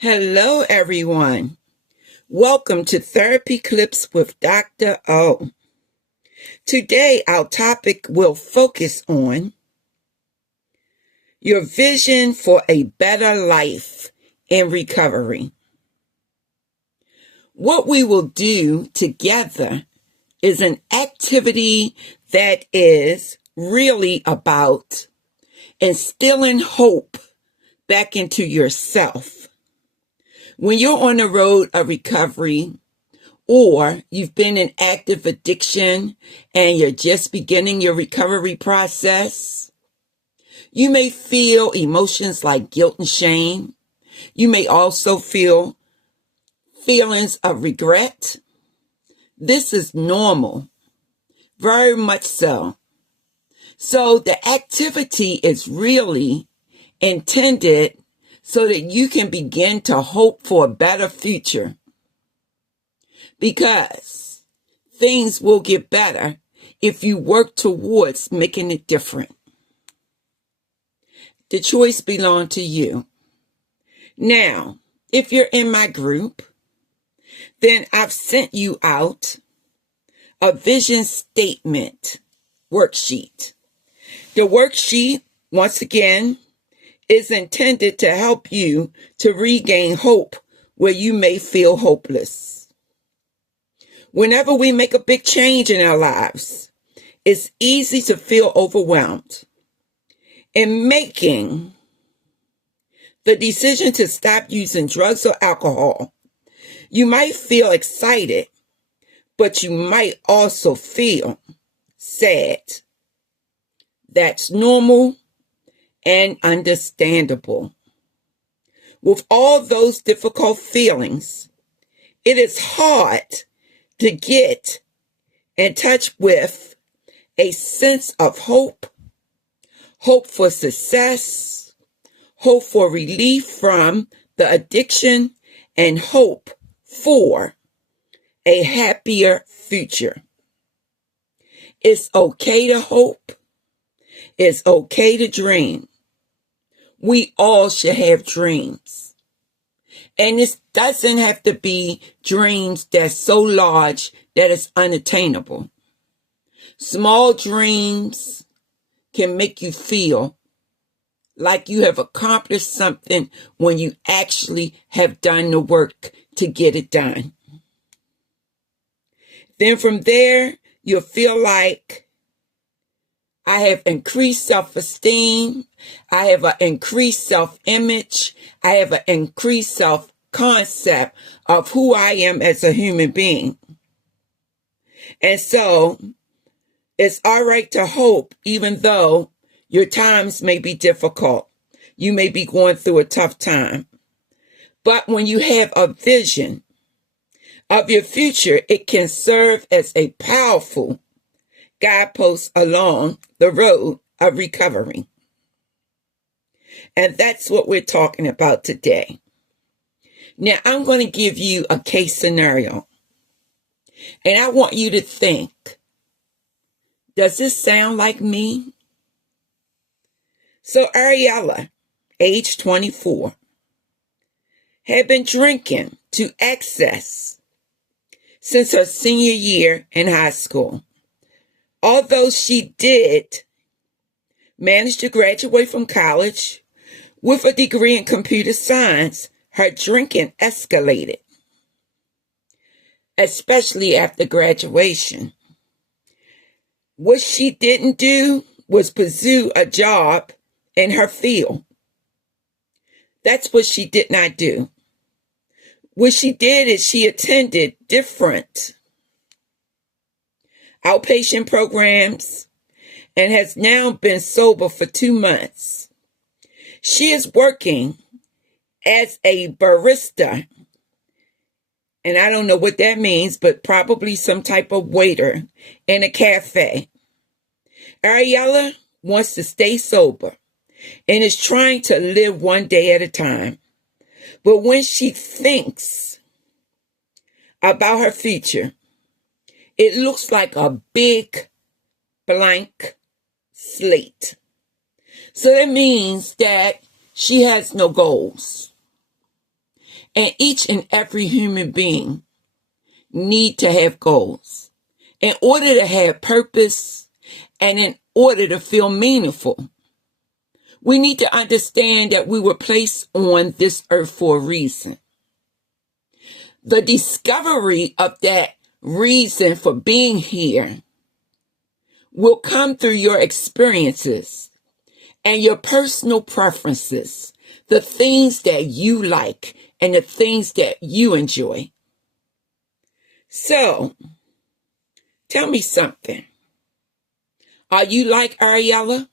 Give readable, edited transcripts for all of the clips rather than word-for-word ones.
Hello, everyone. Welcome to Therapy Clips with Dr. O. Today, our topic will focus on your vision for a better life in recovery. What we will do together is an activity that is really about instilling hope back into yourself. When you're on the road of recovery, or you've been in active addiction and you're just beginning your recovery process, you may feel emotions like guilt and shame. You may also feel feelings of regret. This is normal, very much so. So the activity is really intended so that you can begin to hope for a better future. Because things will get better if you work towards making it different. The choice belongs to you. Now, if you're in my group, then I've sent you out a vision statement worksheet. The worksheet, once again, is intended to help you to regain hope where you may feel hopeless. Whenever we make a big change in our lives, it's easy to feel overwhelmed. In making the decision to stop using drugs or alcohol, you might feel excited, but you might also feel sad. That's normal and understandable. With all those difficult feelings, it is hard to get in touch with a sense of hope for success, hope for relief from the addiction, and hope for a happier future. It's okay to hope. It's okay to dream. We all should have dreams. And this doesn't have to be dreams that's so large that it's unattainable. Small dreams can make you feel like you have accomplished something when you actually have done the work to get it done. Then from there, you'll feel like I have increased self-esteem. I have an increased self-image. I have an increased self-concept of who I am as a human being. And so it's all right to hope, even though your times may be difficult. You may be going through a tough time. But when you have a vision of your future, it can serve as a powerful guidepost along the road of recovery. And that's what we're talking about today. Now, I'm going to give you a case scenario. And I want you to think, does this sound like me? So Ariella, age 24, had been drinking to excess since her senior year in high school. Although she did manage to graduate from college with a degree in computer science, her drinking escalated, especially after graduation. What she didn't do was pursue a job in her field. That's what she did not do. What she did is she attended different outpatient programs and has now been sober for 2 months. She is working as a barista, and I don't know what that means, but probably some type of waiter in a cafe. Ariella wants to stay sober and is trying to live one day at a time. But when she thinks about her future, it looks like a big blank slate. So that means that she has no goals. And each and every human being need to have goals in order to have purpose and in order to feel meaningful. We need to understand that we were placed on this earth for a reason. The discovery of that reason for being here will come through your experiences and your personal preferences, the things that you like and the things that you enjoy. So, tell me something. Are you like Ariella?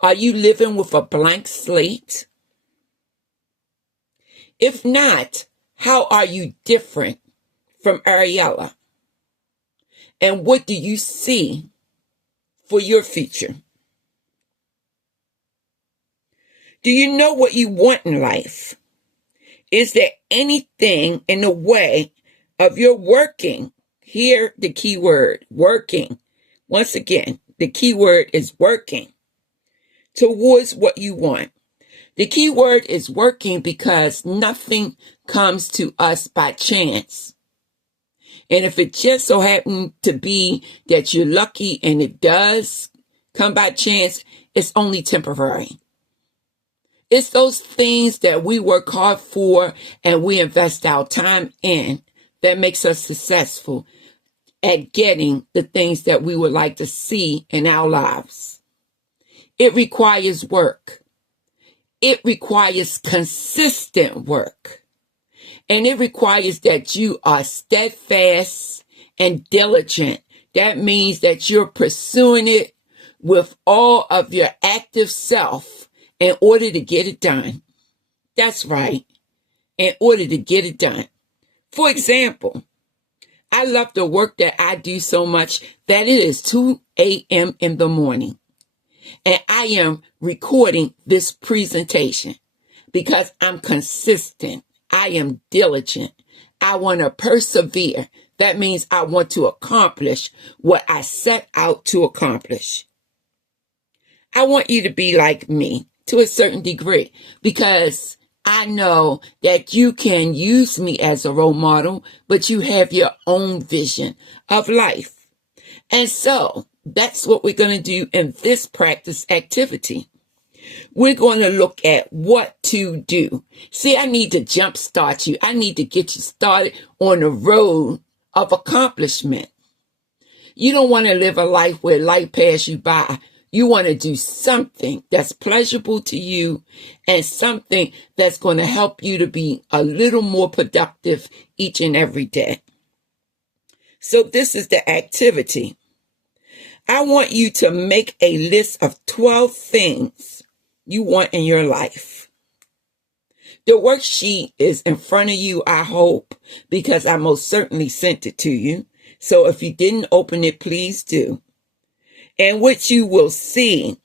Are you living with a blank slate? If not, how are you different from Ariella? And what do you see for your future? Do you know what you want in life? Is there anything in the way of your working? Hear the key word, working. Once again, the key word is working towards what you want. The key word is working because nothing comes to us by chance. And if it just so happened to be that you're lucky and it does come by chance, it's only temporary. It's those things that we work hard for and we invest our time in that makes us successful at getting the things that we would like to see in our lives. It requires work. It requires consistent work. And it requires that you are steadfast and diligent. That means that you're pursuing it with all of your active self in order to get it done. That's right. In order to get it done. For example, I love the work that I do so much that it is 2 a.m. in the morning. And I am recording this presentation because I'm consistent. I am diligent. I want to persevere. That means I want to accomplish what I set out to accomplish. I want you to be like me to a certain degree because I know that you can use me as a role model, but you have your own vision of life. And so that's what we're going to do in this practice activity. We're going to look at what to do. See, I need to jumpstart you. I need to get you started on the road of accomplishment. You don't want to live a life where life passes you by. You want to do something that's pleasurable to you and something that's going to help you to be a little more productive each and every day. So this is the activity. I want you to make a list of 12 things you want in your life. The worksheet is in front of you, I hope, because I most certainly sent it to you. So if you didn't open it, please do. And what you will see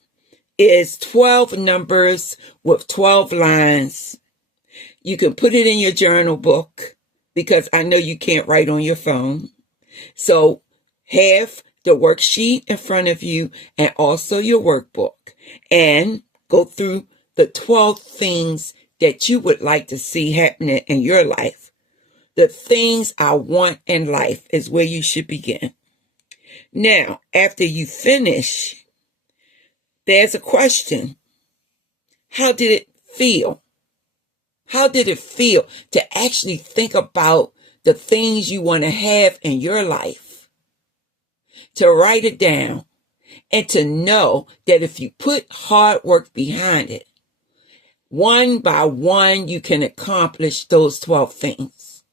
is 12 numbers with 12 lines. You can put it in your journal book because I know you can't write on your phone. So have the worksheet in front of you and also your workbook and go through the 12 things that you would like to see happening in your life. The things I want in life is where you should begin. Now, after you finish, there's a question. How did it feel? How did it feel to actually think about the things you want to have in your life? To write it down and to know that if you put hard work behind it, one by one, you can accomplish those 12 things.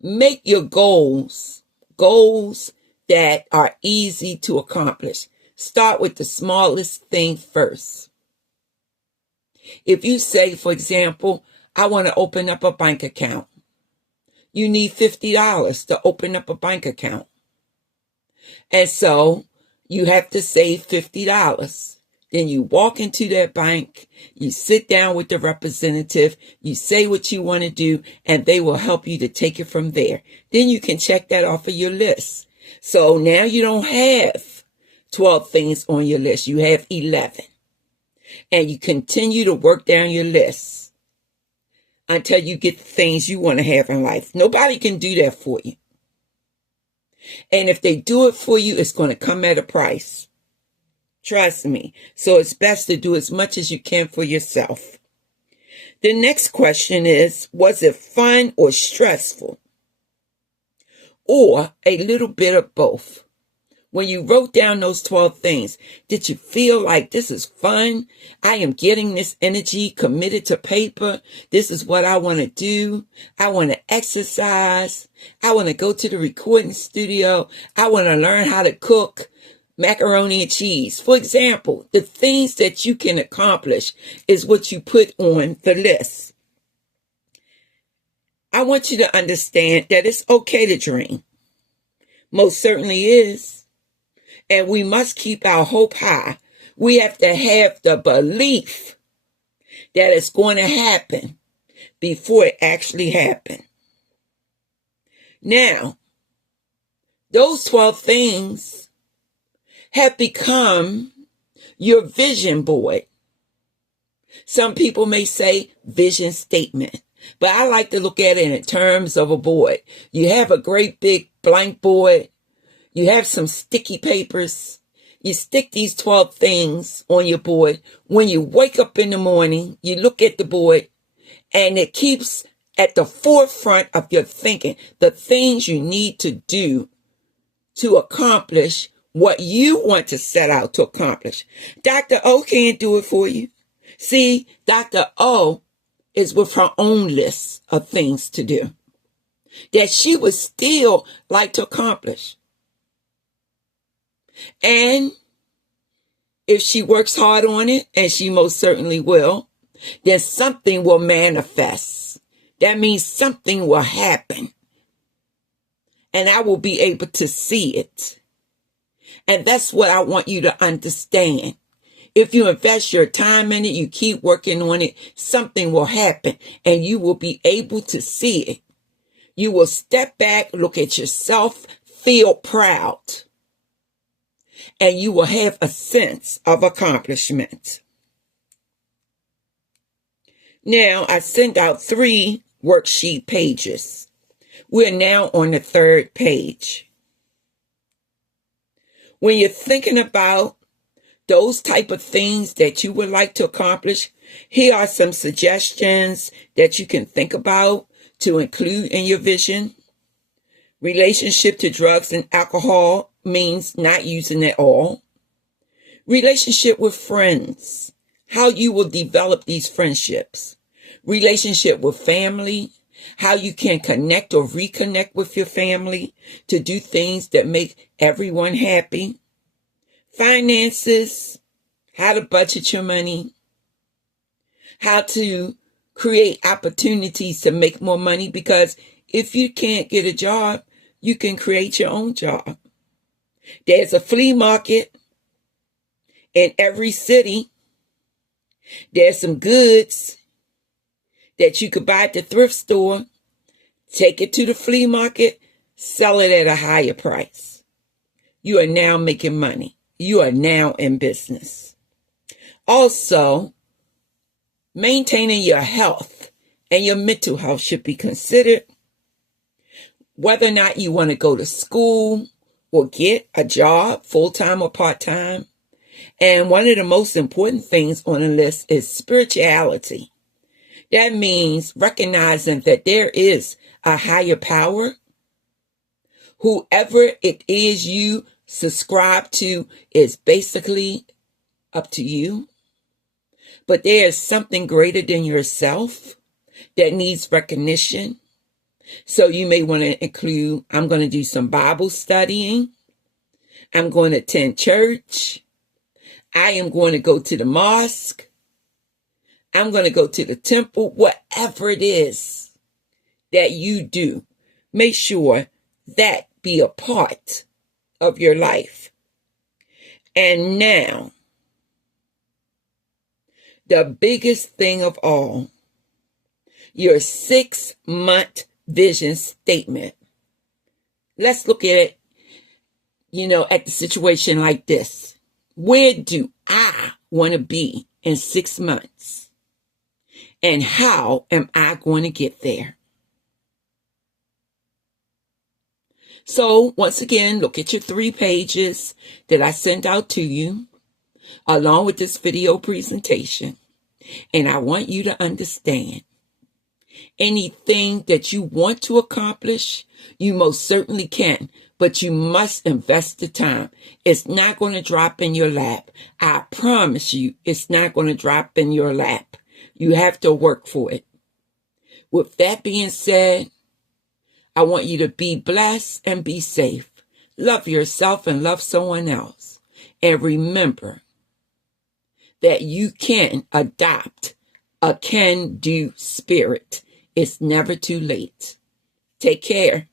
Make your goals that are easy to accomplish. Start with the smallest thing first. If you say, for example, I want to open up a bank account. You need $50 to open up a bank account. And so you have to save $50. Then you walk into that bank, you sit down with the representative, you say what you want to do, and they will help you to take it from there. Then you can check that off of your list. So now you don't have 12 things on your list. You have 11. And you continue to work down your list until you get the things you want to have in life. Nobody can do that for you. And if they do it for you, it's going to come at a price. Trust me. So it's best to do as much as you can for yourself. The next question is, was it fun or stressful? Or a little bit of both? When you wrote down those 12 things, did you feel like this is fun? I am getting this energy committed to paper. This is what I want to do. I want to exercise. I want to go to the recording studio. I want to learn how to cook macaroni and cheese. For example, the things that you can accomplish is what you put on the list. I want you to understand that it's okay to dream. Most certainly is. And we must keep our hope high. We have to have the belief that it's going to happen before it actually happens. Now, those 12 things have become your vision board. Some people may say vision statement, but I like to look at it in terms of a board. You have a great big blank board. You have some sticky papers. You stick these 12 things on your board. When you wake up in the morning, you look at the board, and it keeps at the forefront of your thinking the things you need to do to accomplish what you want to set out to accomplish. Dr. O can't do it for you. See, Dr. O is with her own list of things to do that she would still like to accomplish. And if she works hard on it, and she most certainly will, then something will manifest. That means something will happen. And I will be able to see it. And that's what I want you to understand. If you invest your time in it, you keep working on it, something will happen and you will be able to see it. You will step back, look at yourself, feel proud. And you will have a sense of accomplishment. Now, I sent out 3 worksheet pages. We're now on the 3rd page. When you're thinking about those type of things that you would like to accomplish, here are some suggestions that you can think about to include in your vision. Relationship to drugs and alcohol means not using it all. Relationship with friends, how you will develop these friendships. Relationship with family, how you can connect or reconnect with your family to do things that make everyone happy. Finances, how to budget your money, how to create opportunities to make more money, because if you can't get a job, you can create your own job. There's a flea market in every city. There's some goods that you could buy at the thrift store, take it to the flea market, sell it at a higher price. You are now making money. You are now in business. Also, maintaining your health and your mental health should be considered. Whether or not you want to go to school or get a job, full-time or part-time. And one of the most important things on the list is spirituality. That means recognizing that there is a higher power. Whoever it is you subscribe to is basically up to you. But there is something greater than yourself that needs recognition. So you may want to include, I'm going to do some Bible studying. I'm going to attend church. I am going to go to the mosque. I'm going to go to the temple. Whatever it is that you do, make sure that be a part of your life. And now, the biggest thing of all, your 6-month vision statement. Let's look at it, at the situation like this. Where do I want to be in 6 months? And how am I going to get there? So once again, look at your 3 pages that I sent out to you along with this video presentation. And I want you to understand, anything that you want to accomplish, you most certainly can, but you must invest the time. It's not going to drop in your lap. I promise you, it's not going to drop in your lap. You have to work for it. With that being said, I want you to be blessed and be safe. Love yourself and love someone else. And remember that you can adopt a can-do spirit. It's never too late. Take care.